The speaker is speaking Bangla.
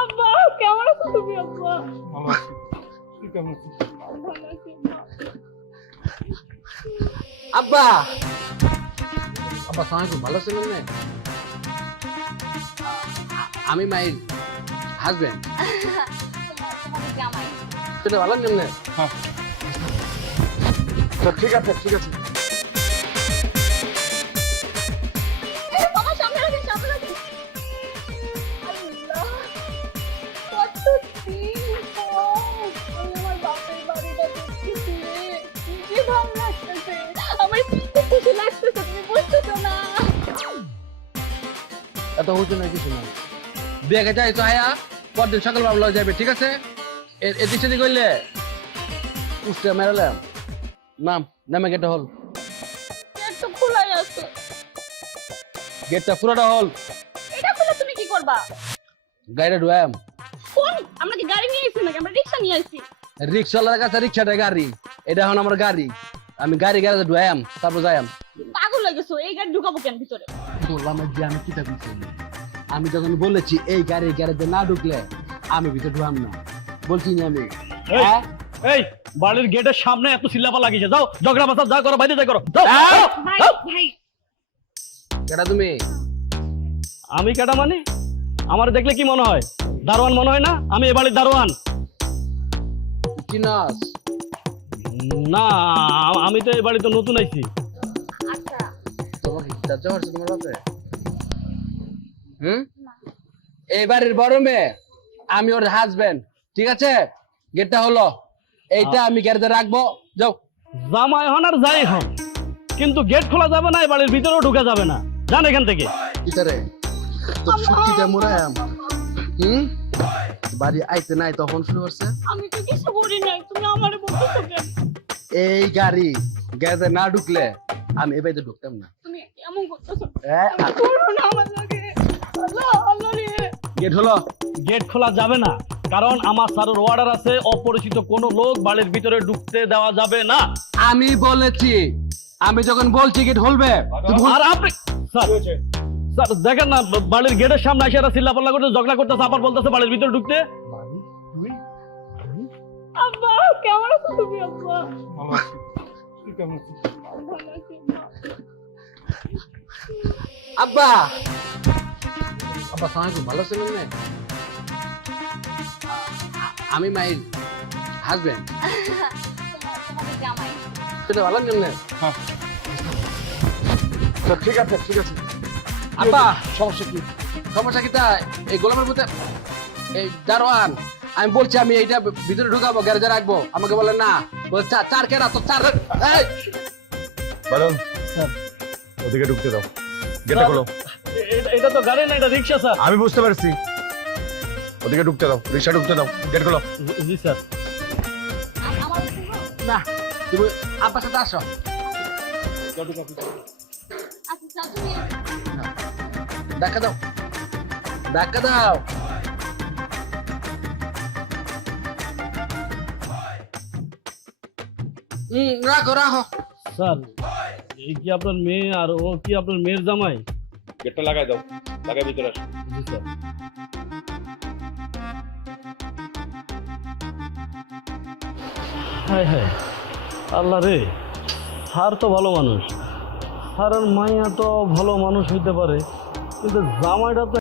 আব্বা কেমন আছো তুমি আব্বা? ভালো আছি। তুই কেমন আছিস? ভালো আছি আব্বা আব্বা সালামালাইকুম, ভালো ছিলেন না? আমি মায়ের হাজবেন্ড। জামাই। সেটা ভালো কেমনে? হ্যাঁ ঠিক আছে ঠিক আছে। বাবা সামনে রাখেন সামনে রাখেন। আল্লাহ কত দিন পর আমার বাপের বাড়িটা দেখতেছি রে। কি ভালো লাগতেছে, আমার কি খুশি লাগতেছে তুমি বুঝতেছো না। এত হচ্ছে না কিছু না, বিয়ে যাই তো আয়া পরদিন সকাল বাবলা যাবে, ঠিক আছে? এদিক সেদিক করলে উঠতে মেরালাম নাম নামে গেটটা হল, গেট তো খোলাই আছে। গেটটা পুরোটা হল। এটা খুলে তুমি কি করবা? গাড়িটা ঢুয়াম, কোন আমরা কি গাড়ি নিয়ে আইছি নাকি আমরা রিকশা নিয়ে আইছি? রিক্সাওয়ালার কাছে রিক্সাটা গাড়ি, এটা এখন আমার গাড়ি, আমি গাড়ি গ্যারেজে ঢুয়াম তারপর যাইম। পাগল হয়ে গেছো, এই গাড়ি ঢুকাবো কেন ভিতরে? বললাম যে আমি কিতা বলছি, আমি যখন বলেছি এই গাড়ি গ্যারেজে না ঢুকলে আমি ভিতরে ঢুয়াম না, বলছি না আমি। এই, হ্যাঁ? এই বাড়ির গেটের সামনে এত চিল্লাপা লাগিয়েছে, যাও ঝগড়া বাসা যা করো বাইরে যা করো যাও, হ্যাঁ? যাও, ভাই যাও। ভাই কেটা তুমি? আমি কেটা মানে আমার দেখলে কি মনে হয়? দারোয়ান মনে হয় না? আমি এ বাড়ির দারোয়ান চিনাস? না, আমি তো এই বাড়িতে নতুন আইছি। আচ্ছা তোমাকে লজ্জা হচ্ছে তোমার বাপে? এই বাড়ির বড় মেয়ে, আমি ওর হাজবেন্ড, ঠিক আছে? গেটটা হলো এইটা, আমি গ্যারেজে রাখবো, যাও। জামাই হন আর যাই হন, কিন্তু গেট খোলা যাবে না, এই বাড়ির ভিতরেও ঢুকা যাবে না, যান এখান থেকে। ভিতরে তো সত্যিটা মোরায়াম। বাড়ি আইতে নাই তখন শুরু করছে আমি তো কিছু করি নাই, তুমি আমারে বলতেছো কেন? এই গাড়ি গ্যারেজে না ঢুকলে আমি এই বাড়িতে ঢুকতাম না। তুমি এমন করতেছো হ্যাঁ? করো না আমার লাগে। আল্লাহ আল্লাহ রে। গেট হলো। গেট খোলা যাবে না, কারণ আমার স্যারের অর্ডার আছে, অপরিচিত কোনো লোক বাড়ির ভিতরে ঢুকতে দেওয়া যাবে না। আমি বলেছি, আমি যখন বলছি গেট হলবে আর আপনি স্যার, স্যার দেখেন না, বাড়ির গেটের সামনে এসে এরা চিল্লাপাল্লা করতে ঝগড়া করতেছে, আবার বলতেছে বাড়ির ভিতরে ঢুকতে। আব্বা কেমন আছো তুমি আব্বা? ভালো আছি। তুই কেমন আছিস? ভালো আছি আব্বা আব্বা সালামালাইকুম, ভালো ছিলেন না? আমি মায়ের হাজবেন্ড। জামাই। সেটা ভালো কেমনে? হ্যাঁ ঠিক আছে ঠিক আছে। আব্বা সমস্যা কি? সমস্যা কি? তা এই গোলামের মধ্যে এই দারোয়ান, আমি বলছি আমি এইটা ভিতরে ঢুকাবো, গ্যারেজে রাখবো, আমাকে বলে না, বলে চার কেনা তো চার। এই! বারণ স্যার, ওদিকে ঢুকতে দাও, গেটটা খোলো। এটা তো গাড়ি না, এটা রিক্সা স্যার। আমি বুঝতে পারছি, ওদিকে ঢুকতে দাও, রিক্সা ঢুকতে দাও, গেট খোলো। জি স্যার। আমার না, তুমি আব্বার সাথে আসো। আচ্ছা তুমি ধাক্কা দাও, ধাক্কা দাও। রাখো রাখো। স্যার, এই কি আপনার মেয়ে আর ও কি আপনার মেয়ের জামাই? গেটটা লাগাই দাও, লাগাই ভিতরে আসো। জি স্যার। হায় হায়, আল্লাহ রে, স্যার তো ভালো মানুষ, স্যারের মাইয়া তো ভালো মানুষ হইতে পারে, কিন্তু জামাইটা তো